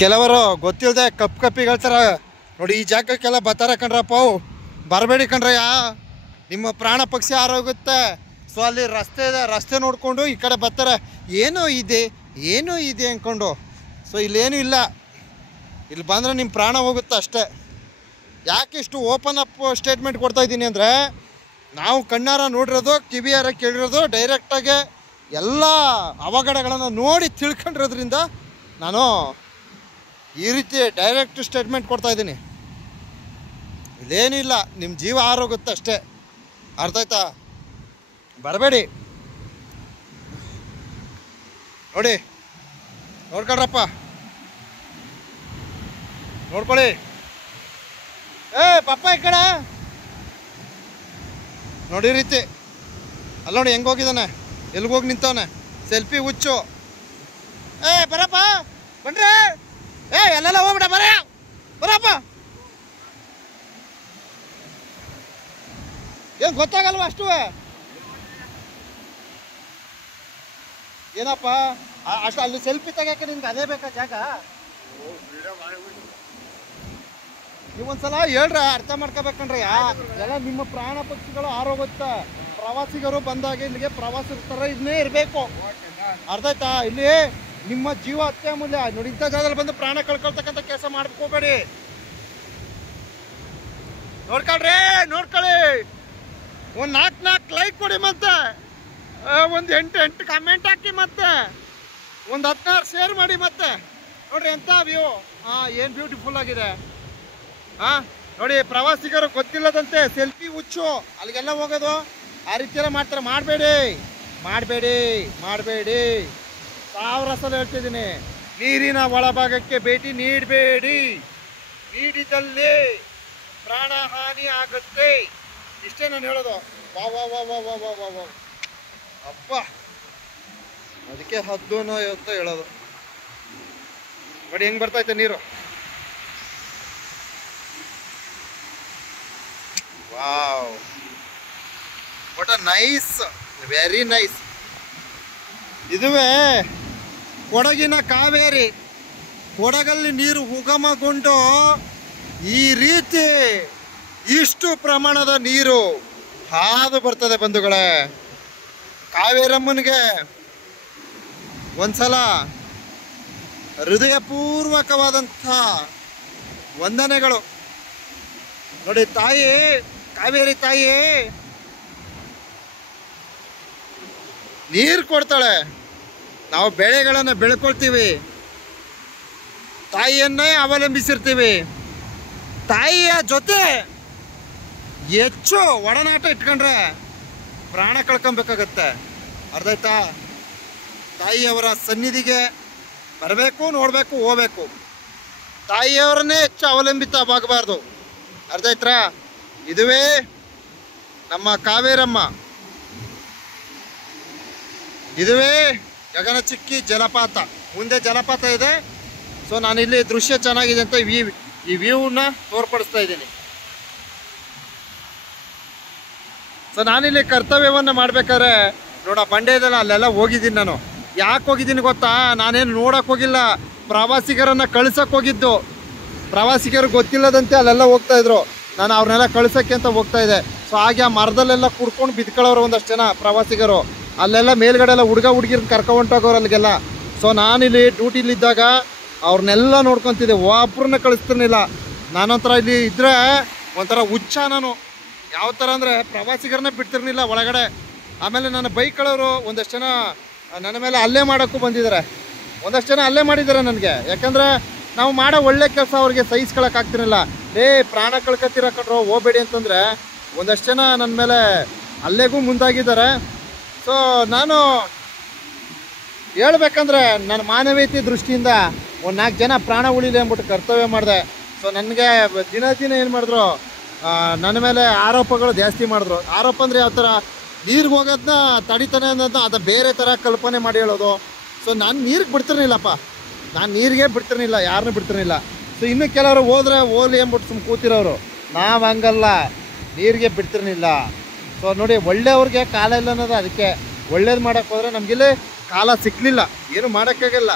ಕೆಲವರು ಗೊತ್ತಿಲ್ಲದೆ ಕಪ್ಪಿಗಳ ಥರ ನೋಡಿ ಈ ಜಾಗಕ್ಕೆಲ್ಲ ಬರ್ತಾರೆ ಕಣ್ರಪ್ಪ. ಅವು ಬರಬೇಡಿ ಕಣ್ರಯ್ಯ, ನಿಮ್ಮ ಪ್ರಾಣ ಪಕ್ಷಿ ಆರೋಗುತ್ತೆ. ಸೊ ಅಲ್ಲಿ ರಸ್ತೆ ಇದೆ, ರಸ್ತೆ ನೋಡಿಕೊಂಡು ಈ ಕಡೆ ಬರ್ತಾರೆ. ಏನೋ ಇದೆ ಅಂದ್ಕೊಂಡು. ಸೊ ಇಲ್ಲೇನೂ ಇಲ್ಲ, ಇಲ್ಲಿ ಬಂದರೆ ನಿಮ್ಮ ಪ್ರಾಣ ಹೋಗುತ್ತೆ ಅಷ್ಟೇ. ಯಾಕೆ ಇಷ್ಟು ಓಪನ್ ಅಪ್ ಸ್ಟೇಟ್ಮೆಂಟ್ ಕೊಡ್ತಾಯಿದ್ದೀನಿ ಅಂದರೆ, ನಾವು ಕಣ್ಣಾರ ನೋಡಿರೋದು, ಕಿವಿಯಾರ ಕೇಳಿರೋದು, ಡೈರೆಕ್ಟಾಗಿ ಎಲ್ಲ ಅವಘಡಗಳನ್ನು ನೋಡಿ ತಿಳ್ಕೊಂಡಿರೋದ್ರಿಂದ ನಾನು ಈ ರೀತಿ ಡೈರೆಕ್ಟ್ ಸ್ಟೇಟ್ಮೆಂಟ್ ಕೊಡ್ತಾಯಿದ್ದೀನಿ. ಇಲ್ಲೇನೂ ಇಲ್ಲ, ನಿಮ್ಮ ಜೀವ ಆರೋಗುತ್ತೆ ಅಷ್ಟೇ. ಅರ್ಥ ಆಯ್ತಾ? ಬರಬೇಡಿ. ನೋಡಿ ನೋಡ್ಕೊಳ್ರಪ್ಪ, ನೋಡ್ಕೊಳ್ಳಿ. ಪಪ್ಪ ಈ ಕಡೆ ನೋಡಿ ರೀತಿ ಅಲ್ಲ. ನೋಡಿ ಹೆಂಗೆ ಹೋಗಿದ್ದಾನೆ, ಎಲ್ಗೋಗಿ ನಿಂತವನೆ, ಸೆಲ್ಫಿ ಹುಚ್ಚು. ಬರಪ್ಪ, ಬನ್ರಿ. ಎಲ್ಲೆಲ್ಲ ಹೋಗ್ಬಿಡ, ಬರಪ್ಪ. ಏನು ಗೊತ್ತಾಗಲ್ವ ಅಷ್ಟು? ಏನಪ್ಪ ಅಷ್ಟು ಅಲ್ಲಿ ಸೆಲ್ಫಿ ತೆಗಿಯಕ್ಕೆ ನಿಮ್ಗೆ ಅದೇ ಬೇಕಾ ಜಾಗ? ನೀವೊಂದ್ಸಲ ಹೇಳ್ರ, ಅರ್ಥ ಮಾಡ್ಕೋಬೇಕಂಡ್ರಿ. ಎಲ್ಲ ನಿಮ್ಮ ಪ್ರಾಣ ಪಕ್ಷಿಗಳು ಆರೋಗುತ್ತೆ. ಪ್ರವಾಸಿಗರು ಬಂದಾಗ ಇಲ್ಲಿಗೆ ಪ್ರವಾಸಿಗರ ಥರ ಇದನ್ನೇ ಇರಬೇಕು. ಅರ್ಥ ಆಯ್ತಾ? ಇಲ್ಲಿ ನಿಮ್ಮ ಜೀವ ಅತ್ಯಮೂಲ್ಯ. ನೋಡಿ, ಇಂಥ ಜಾಗದಲ್ಲಿ ಬಂದು ಪ್ರಾಣ ಕಳ್ಕೊಳ್ತಕ್ಕಂಥ ಕೆಲಸ ಮಾಡ್ಕೋಬೇಡಿ. ನೋಡ್ಕೊಳ್ಳಿ. ಒಂದು 4 ಲೈಕ್ ಕೊಡಿ, ಮತ್ತೆ ಒಂದು 8 ಕಮೆಂಟ್ ಹಾಕಿ, ಮತ್ತೆ ಒಂದು 16 ಶೇರ್ ಮಾಡಿ. ಮತ್ತೆ ನೋಡ್ರಿ ಎಂಥ ವ್ಯೂ. ಏನು ಬ್ಯೂಟಿಫುಲ್ ಆಗಿದೆ. ನೋಡಿ, ಪ್ರವಾಸಿಗರು ಗೊತ್ತಿಲ್ಲದಂತೆ ಸೆಲ್ಫಿ ಹುಚ್ಚು ಅಲ್ಲಿಗೆಲ್ಲ ಹೋಗೋದು ಆ ರೀತಿ ಎಲ್ಲ ಮಾಡ್ತಾರೆ. ಮಾಡಬೇಡಿ. 1000 ಸಲ ಹೇಳ್ತಿದ್ದೀನಿ, ನೀರಿನ ಒಳಭಾಗಕ್ಕೆ ಭೇಟಿ ನೀಡಬೇಡಿ. ನೀಡಿದಲ್ಲಿ ಪ್ರಾಣ ಹಾನಿ ಆಗುತ್ತೆ. ಇಷ್ಟೇ ನಾನು ಹೇಳೋದು. ವಾ ಅಪ್ಪ, ಅದಕ್ಕೆ 10 ಇವತ್ತು ಹೇಳೋದು. ನೋಡಿ ಹೆಂಗೆ ಬರ್ತೈತೆ ನೀರು. Wow, what a nice, very nice. ಇದುವೇ ಕೊಡಗಿನ ಕಾವೇರಿ. ಕೊಡಗಲ್ಲಿ ನೀರು ಉಗಮಗೊಂಡು ಈ ರೀತಿ ಇಷ್ಟು ಪ್ರಮಾಣದ ನೀರು ಹಾದು ಬರ್ತದೆ ಬಂಧುಗಳೇ. ಕಾವೇರಮ್ಮನಿಗೆ ಒಂದ್ಸಲ ಹೃದಯಪೂರ್ವಕವಾದಂಥ ವಂದನೆಗಳು. ನೋಡಿ ತಾಯಿ, ಕಾವೇರಿ ತಾಯಿ ನೀರು ಕೊಡ್ತಾಳೆ. ನಾವು ಬೆಳೆಗಳನ್ನು ಬೆಳ್ಕೊಳ್ತೀವಿ, ತಾಯಿಯನ್ನೇ ಅವಲಂಬಿಸಿರ್ತೀವಿ. ತಾಯಿಯ ಜೊತೆ ಹೆಚ್ಚು ಒಡನಾಟ ಇಟ್ಕೊಂಡ್ರೆ ಪ್ರಾಣ ಕಳ್ಕೊಬೇಕಾಗತ್ತೆ. ಅರ್ಥ ಆಯ್ತಾ? ತಾಯಿಯವರ ಸನ್ನಿಧಿಗೆ ಬರಬೇಕು, ನೋಡಬೇಕು, ಹೋಗ್ಬೇಕು. ತಾಯಿಯವರನ್ನೇ ಹೆಚ್ಚು ಅವಲಂಬಿತವಾಗಬಾರ್ದು. ಅರ್ಥ ಆಯ್ತಾ? ಇದುವೇ ನಮ್ಮ ಕಾವೇರಮ್ಮ. ಇದುವೇ ಗಗನಚುಕ್ಕಿ ಜಲಪಾತ. ಮುಂದೆ ಜಲಪಾತ ಇದೆ. ಸೊ ನಾನಿಲ್ಲಿ ದೃಶ್ಯ ಚೆನ್ನಾಗಿದೆ ಅಂತ ಈ ವ್ಯೂನ ತೋರ್ಪಡಿಸ್ತಾ ಇದ್ದೀನಿ. ಸೊ ನಾನಿಲ್ಲಿ ಕರ್ತವ್ಯವನ್ನು ಮಾಡ್ಬೇಕಾದ್ರೆ ನೋಡ, ಬಂಡೆದಲ್ಲ ಅಲ್ಲೆಲ್ಲ ಹೋಗಿದ್ದೀನಿ ನಾನು. ಯಾಕೆ ಹೋಗಿದ್ದೀನಿ ಗೊತ್ತಾ? ನಾನೇನು ನೋಡೋಕೆ ಹೋಗಿಲ್ಲ, ಪ್ರವಾಸಿಗರನ್ನು ಕಳ್ಸೋಕೆ ಹೋಗಿದ್ದು. ಪ್ರವಾಸಿಗರು ಗೊತ್ತಿಲ್ಲದಂತೆ ಅಲ್ಲೆಲ್ಲ ಹೋಗ್ತಾಯಿದ್ರು. ನಾನು ಅವ್ರನ್ನೆಲ್ಲ ಕಳ್ಸೋಕ್ಕೆ ಅಂತ ಹೋಗ್ತಾ ಇದ್ದೆ. ಸೊ ಹಾಗೆ ಆ ಮರದಲ್ಲೆಲ್ಲ ಕುಡ್ಕೊಂಡು ಬಿದ್ಕೊಳ್ಳೋರು ಒಂದಷ್ಟು ಜನ ಪ್ರವಾಸಿಗರು. ಅಲ್ಲೆಲ್ಲ ಮೇಲ್ಗಡೆ ಎಲ್ಲ ಹುಡುಗಿರು ಕರ್ಕೊಂಡೋಗೋರು ಅಲ್ಲಿಗೆಲ್ಲ. ಸೊ ನಾನಿಲ್ಲಿ ಡ್ಯೂಟಿಲಿದ್ದಾಗ ಅವ್ರನ್ನೆಲ್ಲ ನೋಡ್ಕೊತಿದ್ದೆ, ಒಬ್ಬರನ್ನ ಕಳಿಸ್ತಿರ್ಲಿಲ್ಲ. ನಾನೊಂಥರ ಇಲ್ಲಿ ಇದ್ದರೆ ಒಂಥರ ಹುಚ್ಚ ನಾನು. ಯಾವ ಥರ ಅಂದರೆ ಪ್ರವಾಸಿಗರನ್ನೇ ಬಿಡ್ತಿರ್ಲಿಲ್ಲ ಒಳಗಡೆ. ಆಮೇಲೆ ನನ್ನ ಬೈಕ್ಗಳವರು ಒಂದಷ್ಟು ಜನ ನನ್ನ ಮೇಲೆ ಹಲ್ಲೆ ಮಾಡೋಕ್ಕೂ ಬಂದಿದ್ದಾರೆ. ಒಂದಷ್ಟು ಜನ ಹಲ್ಲೆ ಮಾಡಿದ್ದಾರೆ ನನಗೆ. ಯಾಕಂದರೆ ನಾವು ಮಾಡೋ ಒಳ್ಳೆ ಕೆಲಸ ಅವ್ರಿಗೆ ಸಹಿಸ್ಕೊಳಕ್ಕಾಗ್ತಿರಲಿಲ್ಲ. ಪ್ರಾಣ ಕಳ್ಕೊತೀರ ಕಣ್ರೋ, ಹೋಗಬೇಡಿ ಅಂತಂದರೆ ಒಂದಷ್ಟು ಜನ ನನ್ನ ಮೇಲೆ ಹಲ್ಲೆಗೂ ಮುಂದಾಗಿದ್ದಾರೆ. ಸೊ ನಾನು ಹೇಳ್ಬೇಕಂದ್ರೆ ನನ್ನ ಮಾನವೀಯತೆ ದೃಷ್ಟಿಯಿಂದ ಒಂದು 4 ಜನ ಪ್ರಾಣ ಉಳಿಲಿ ಅಂದ್ಬಿಟ್ಟು ಕರ್ತವ್ಯ ಮಾಡಿದೆ. ಸೊ ನನಗೆ ದಿನ ಏನು ಮಾಡಿದ್ರು, ನನ್ನ ಮೇಲೆ ಆರೋಪಗಳು ಜಾಸ್ತಿ ಮಾಡಿದ್ರು. ಆರೋಪ ಅಂದರೆ ಯಾವ ಥರ, ನೀರಿಗೆ ಹೋಗೋದನ್ನ ತಡಿತಾನೆ ಅನ್ನೋದನ್ನ ಅದು ಬೇರೆ ಥರ ಕಲ್ಪನೆ ಮಾಡಿ ಹೇಳೋದು. ಸೊ ನಾನು ನೀರಿಗೆ ಬಿಡ್ತಿರ್ಲಿಲ್ಲಪ್ಪ, ನಾನು ನೀರಿಗೆ ಬಿಡ್ತಿರ್ಲಿಲ್ಲ, ಯಾರನ್ನೂ ಬಿಡ್ತಿರ್ಲಿಲ್ಲ. ಸೊ ಇನ್ನು ಕೆಲವರು ಹೋಗ್ಲಿ ಅಂದ್ಬಿಟ್ಟು ಸುಮ್ಮನೆ ಕೂತಿರೋರು. ನಾವು ಹಂಗಲ್ಲ, ನೀರಿಗೆ ಬಿಡ್ತಿರ್ಲಿಲ್ಲ. ಸೊ ನೋಡಿ, ಒಳ್ಳೆಯವ್ರಿಗೆ ಕಾಲ ಇಲ್ಲ ಅನ್ನೋದು ಅದಕ್ಕೆ. ಒಳ್ಳೇದು ಮಾಡೋಕ್ಕೆ ಹೋದರೆ ನಮಗಿಲ್ಲಿ ಕಾಲ ಸಿಕ್ಕಲಿಲ್ಲ, ಏನು ಮಾಡೋಕ್ಕಾಗಲ್ಲ.